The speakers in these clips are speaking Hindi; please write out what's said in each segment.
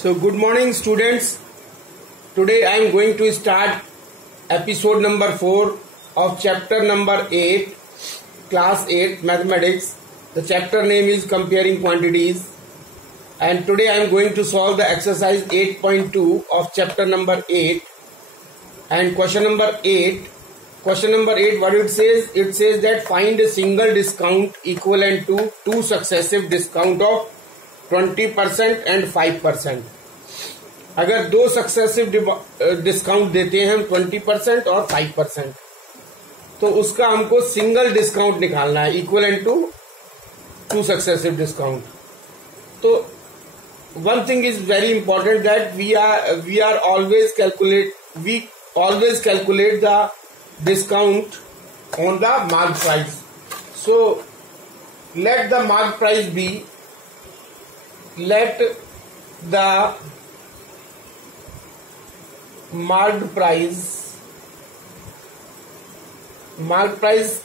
So good morning students. Today I am going to start episode number 4 of chapter number 8, class 8 mathematics. The chapter name is comparing quantities, and today I am going to solve the exercise 8.2 of chapter number 8 and question number 8. Question number 8, what it says? It says that find a single discount equivalent to two successive discount of 20% and 5%. अगर दो सक्सेसिव डिस्काउंट देते हैं हम 20% और 5%, तो उसका हमको सिंगल डिस्काउंट निकालना है equivalent to two successive discount. तो one thing is very important that we always calculate the discount on the marked price. So let the marked price be, let the marked price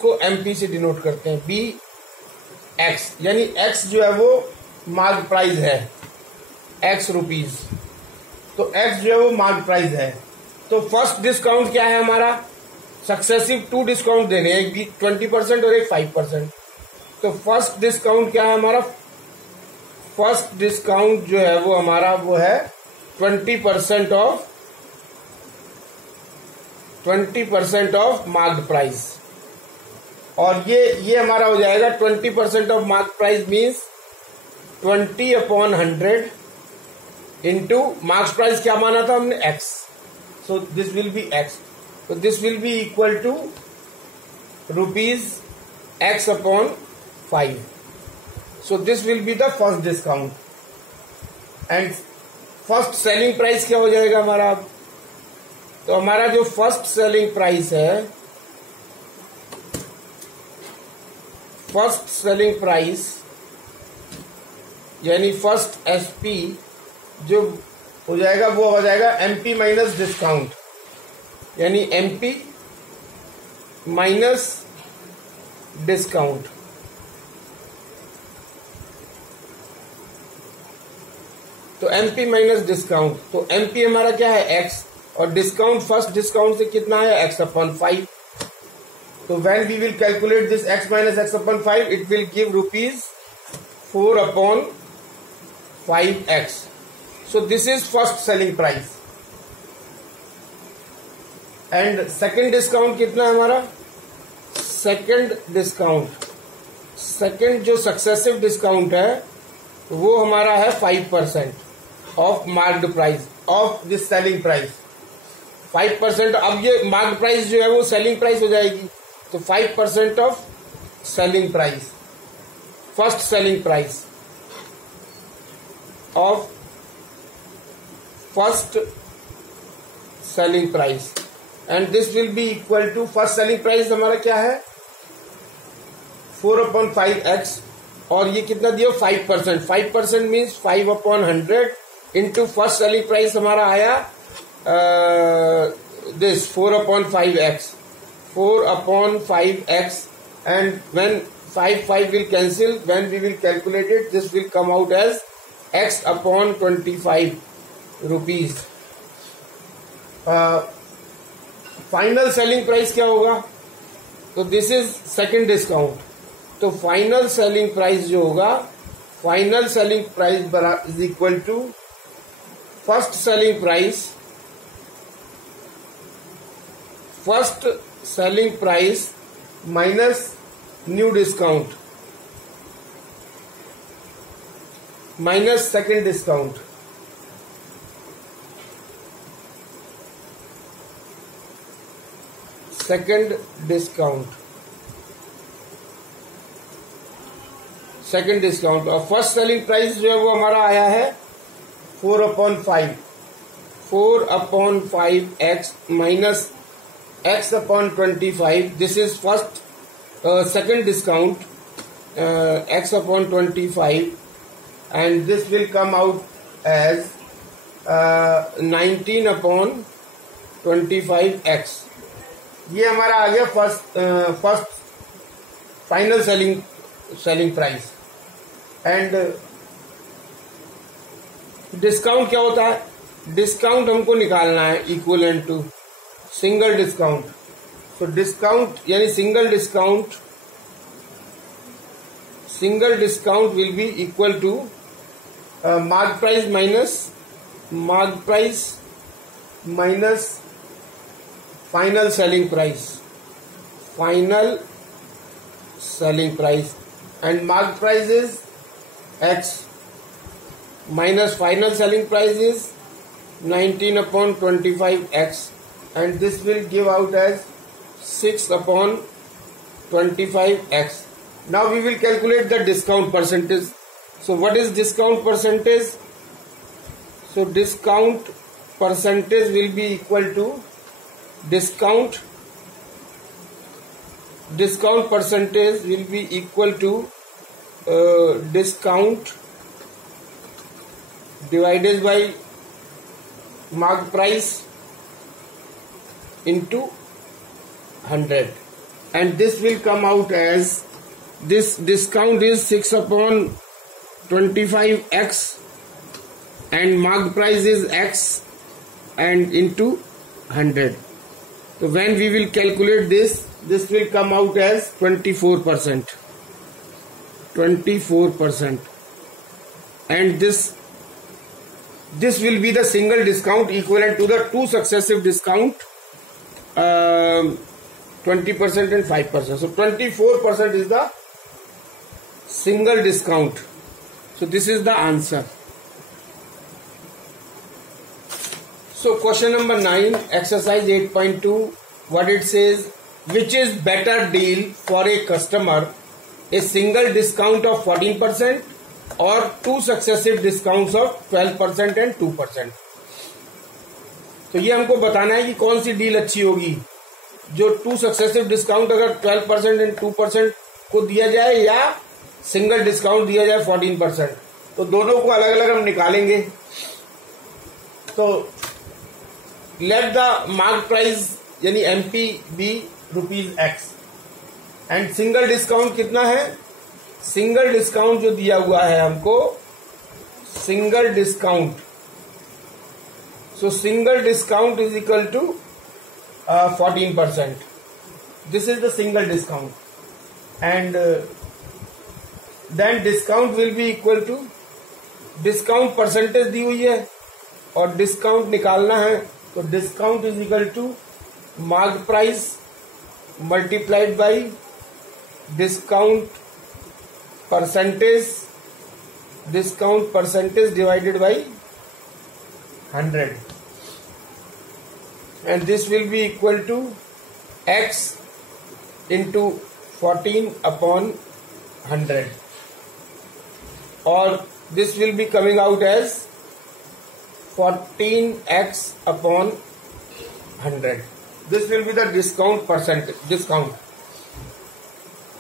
को MP से डिनोट करते हैं, B X, यानी X जो है वो मार्क्ड प्राइस है, X रुपीज. तो X जो है वो मार्क्ड प्राइस है. तो फर्स्ट डिस्काउंट क्या है हमारा? सक्सेसिव टू डिस्काउंट देने, एक 20% और एक 5%. तो फर्स्ट डिस्काउंट क्या है हमारा? फर्स्ट डिस्काउंट जो है वो हमारा वो है 20% ऑफ मार्क्ड प्राइस. और ये हमारा हो जाएगा 20% of marked price means 20/100 into marked price क्या माना था हमने? X. So this will B X. So this will be equal to rupees X/5. So this will be the first discount. And first selling price क्या हो जाएगा हमारा? तो हमारा जो फर्स्ट सेलिंग प्राइस है, फर्स्ट सेलिंग प्राइस यानी फर्स्ट SP जो हो जाएगा वो हो जाएगा MP माइनस डिस्काउंट, यानी MP माइनस डिस्काउंट. तो MP माइनस डिस्काउंट, तो MP हमारा क्या है? X, और डिस्काउंट फर्स्ट डिस्काउंट से कितना है? X/5. तो when we will calculate this X minus X/5 it will give rupees 4/5X. So this is first selling price. And second discount कितना है हमारा? सेकेंड जो सक्सेसिव डिस्काउंट है वो हमारा है 5% of marked price of this selling price. 5%. अब ये मार्क्ड प्राइस जो है वो सेलिंग प्राइस हो जाएगी, तो 5% off selling price, first selling price off first selling price. And this will be equal to first selling price हमारा क्या है? 4/5X. और ये कितना दिया? 5%. 5% means 5/100 into first selling price हमारा आया this 4/5X. 4/5X. And when 5 will cancel, when we will calculate it, this will come out as X/25 rupees. Final selling price क्या होगा? तो दिस इज सेकेंड डिस्काउंट. तो फाइनल सेलिंग प्राइस जो होगा, final selling price is equal to first selling price minus new discount minus second discount. Second discount और फर्स्ट सेलिंग प्राइस जो है वो हमारा आया है 4/5X minus X/25. This is first second discount X/25, and this will come out as 19/25X. ये हमारा आ गया first final selling price. And discount क्या होता है? डिस्काउंट हमको निकालना है इक्विवेलेंट टू सिंगल डिस्काउंट। तो डिस्काउंट यानी single discount will be equal to mark price minus final selling price and mark price is X minus final selling price is 19 upon 25X, and this will give out as 6 upon 25X. Now we will calculate the discount percentage. So what is discount percentage? So discount percentage will be equal to discount percentage will be equal to discount divided by mark price into 100, and this will come out as, this discount is 6 upon 25X and mark price is X and into 100. So when we will calculate this will come out as 24%, and this will be the single discount equivalent to the two successive discount, 20% and 5%. So 24% is the single discount. So this is the answer. So question number 9, exercise 8.2, what it says: which is better deal for a customer, a single discount of 14% or two successive discounts of 12% and 2%. तो ये हमको बताना है कि कौन सी डील अच्छी होगी, जो टू सक्सेसिव डिस्काउंट अगर 12% एंड 2% को दिया जाए या सिंगल डिस्काउंट दिया जाए 14%. तो दोनों को अलग अलग हम निकालेंगे. तो लेट द मार्क प्राइस यानी MP be ₹X and single discount कितना है? सिंगल डिस्काउंट जो दिया हुआ है हमको, single discount, so single discount is equal to 14%. This is the single discount, and then discount will be equal to, discount percentage दी हुई है और डिस्काउंट निकालना है, तो discount is equal to mark price multiplied by discount percentage divided by 100, and this will be equal to X into 14 upon 100, or this will be coming out as 14X upon 100. This will be the discount.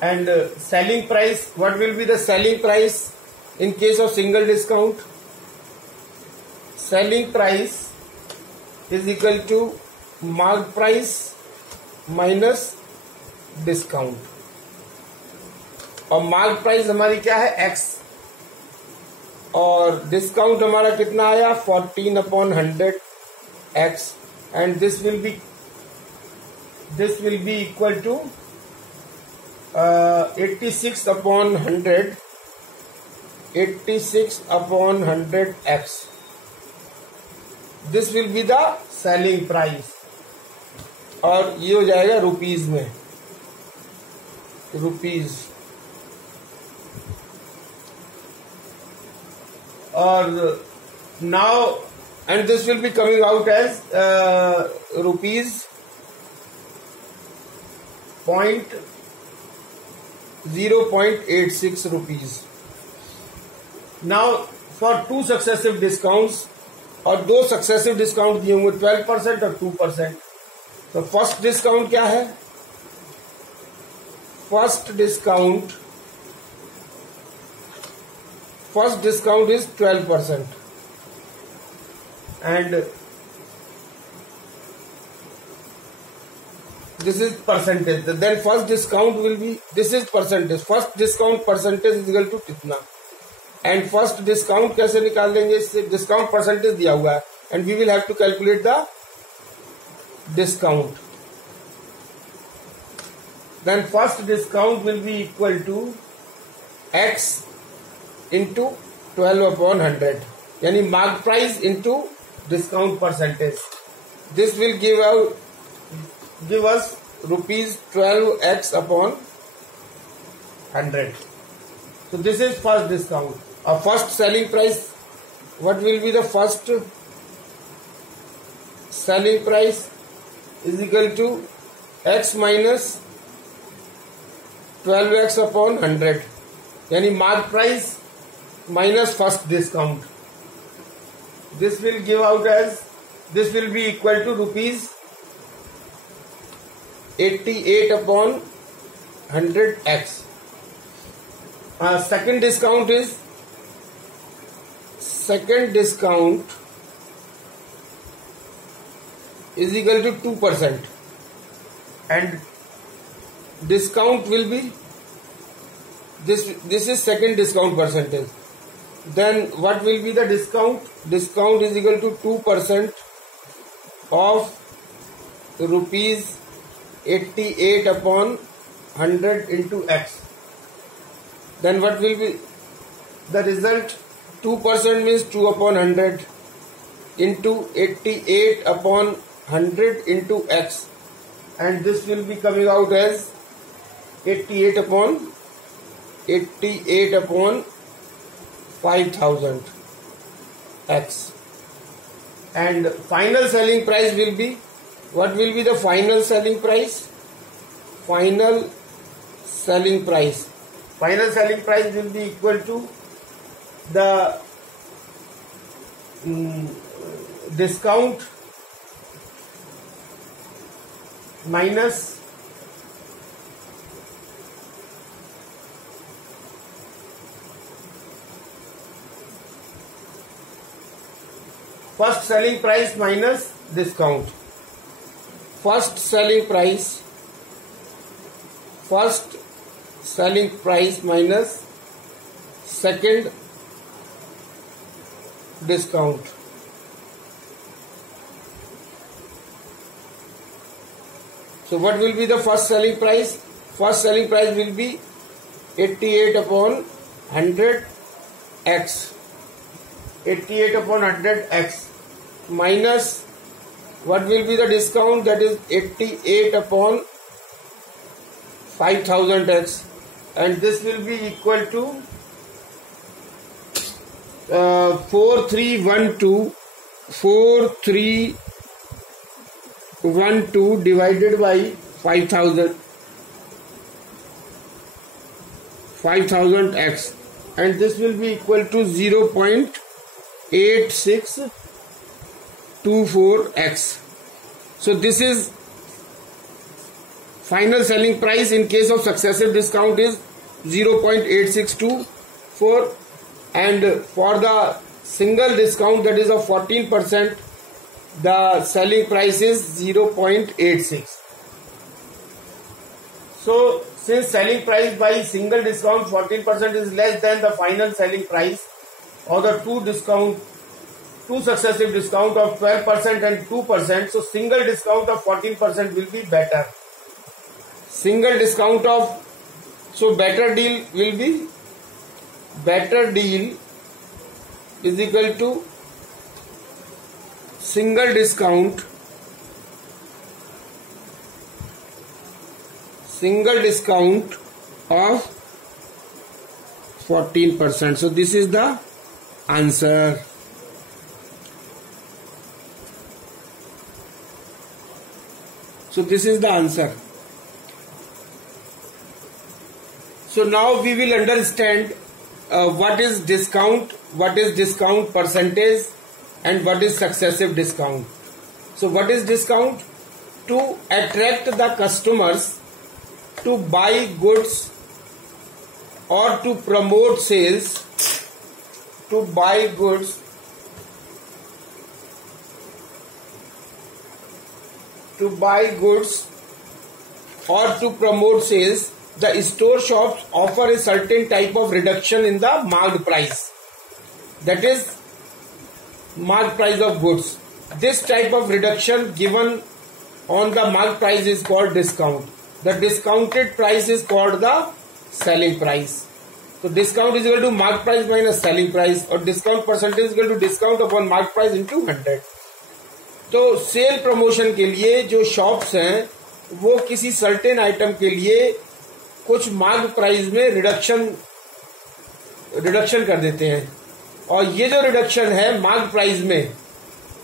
And selling price, what will be the selling price in case of single discount? Selling price is equal to mark price minus discount, और मार्क प्राइस हमारी क्या है? X, और डिस्काउंट हमारा कितना आया? 14 upon 100X, and this will be equal to 86 upon 100X. This will be the selling price, और ये हो जाएगा रुपीज में, और now, and this will be coming out as rupees 0.86 rupees. Now for two successive discounts, और दो सक्सेसिव डिस्काउंट दिए होंगे 12% और 2%. तो फर्स्ट डिस्काउंट क्या है? First discount is 12%, and this is percentage. Then first discount will be, this is percentage. First discount percentage is equal to कितना? एंड फर्स्ट डिस्काउंट कैसे निकाल देंगे, इससे डिस्काउंट परसेंटेज दिया हुआ है and we will have to calculate the discount. Then first discount will be equal to x into 12/100 यानी mark price into discount percentage. This will give us rupees 12x upon 100. So this is first discount. Our first selling price, what will be the first selling price is equal to x minus 12x upon 100 यानी mark price minus first discount. This will give out as, this will be equal to rupees 88 upon 100x. Second discount is, second discount is equal to 2% and discount will be this is second discount percentage. Then what will be the discount? Discount is equal to 2% of rupees 88 upon 100 into x. Then what will be the result? 2% means 2 upon 100 into 88 upon 100 into x, and this will be coming out as 88 upon 5000 x. And final selling price will be, what will be the final selling price? Final selling price will be equal to the discount minus first selling price minus discount. First selling price minus second discount. So what will be the first selling price? First selling price will be 88 upon 100 x. 88 upon 100 x minus what will be the discount, that is 88 upon 5000 x, and this will be equal to 4312 divided by 5000 x, and this will be equal to 0.8624x. So this is final selling price in case of successive discount is 0.8624, and for the single discount, that is of 14%, the selling price is 0.86. So since selling price by single discount 14% is less than the final selling price, or the two successive discount of 12% and 2%, so single discount of 14% will be better. Single discount of, so better deal will be, better deal is equal to single discount of 14%. So this is the answer. So this is the answer. So now we will understand what is discount percentage, and what is successive discount. So what is discount? To attract the customers to buy goods or to promote sales, to buy goods or to promote sales, the store shops offer a certain type of reduction in the marked price. that is mark price of goods. This type of reduction given on the mark price is called discount. The discounted price is called the selling price. So discount is equal to mark price minus selling price, और discount percentage is equal to discount upon mark price into 100. तो सेल प्रमोशन के लिए जो शॉप्स हैं वो किसी सर्टेन आइटम के लिए कुछ मार्क प्राइस में रिडक्शन कर देते हैं, और ये जो रिडक्शन है मार्क प्राइस में,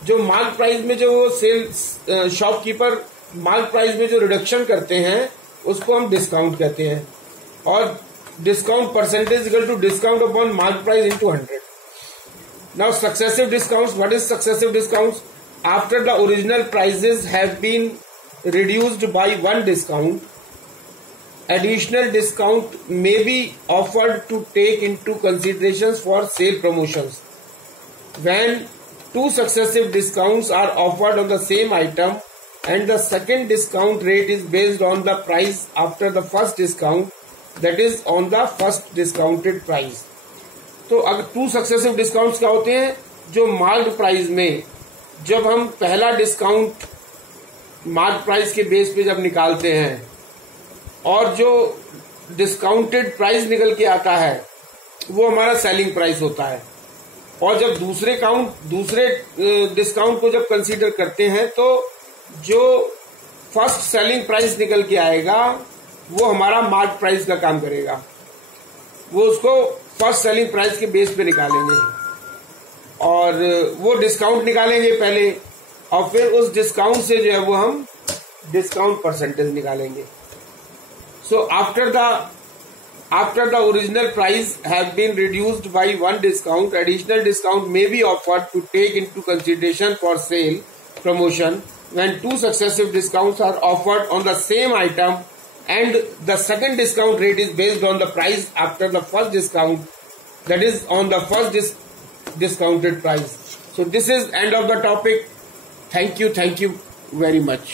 जो मार्क प्राइस में जो सेल शॉपकीपर मार्क प्राइस में जो रिडक्शन करते हैं उसको हम डिस्काउंट कहते हैं, और discount percentage equal to discount upon mark price into 100. Now successive discounts. What is successive discounts? After the original prices have been reduced by one discount, additional discount may be offered to take into considerations for sale promotions. When two successive discounts are offered on the same item and the second discount rate is based on the price after the first discount, that is on the first discounted price. तो अगर टू सक्सेसिव डिस्काउंट्स क्या होते हैं? जो मार्क्ड प्राइस में जब हम पहला डिस्काउंट मार्क प्राइस के बेस पे जब निकालते हैं और जो डिस्काउंटेड प्राइस निकल के आता है वो हमारा सेलिंग प्राइस होता है, और जब दूसरे डिस्काउंट को जब कंसीडर करते हैं तो जो फर्स्ट सेलिंग प्राइस निकल के आएगा वो हमारा मार्क प्राइस का काम करेगा. वो उसको फर्स्ट सेलिंग प्राइस के बेस पे निकालेंगे और वो डिस्काउंट निकालेंगे पहले, और फिर उस डिस्काउंट से जो है वो हम डिस्काउंट परसेंटेज निकालेंगे. So after the original price have been reduced by one discount, additional discount may be offered to take into consideration for sale promotion when two successive discounts are offered on the same item and the second discount rate is based on the price after the first discount, that is on the first discounted price. So this is end of the topic. Thank you very much.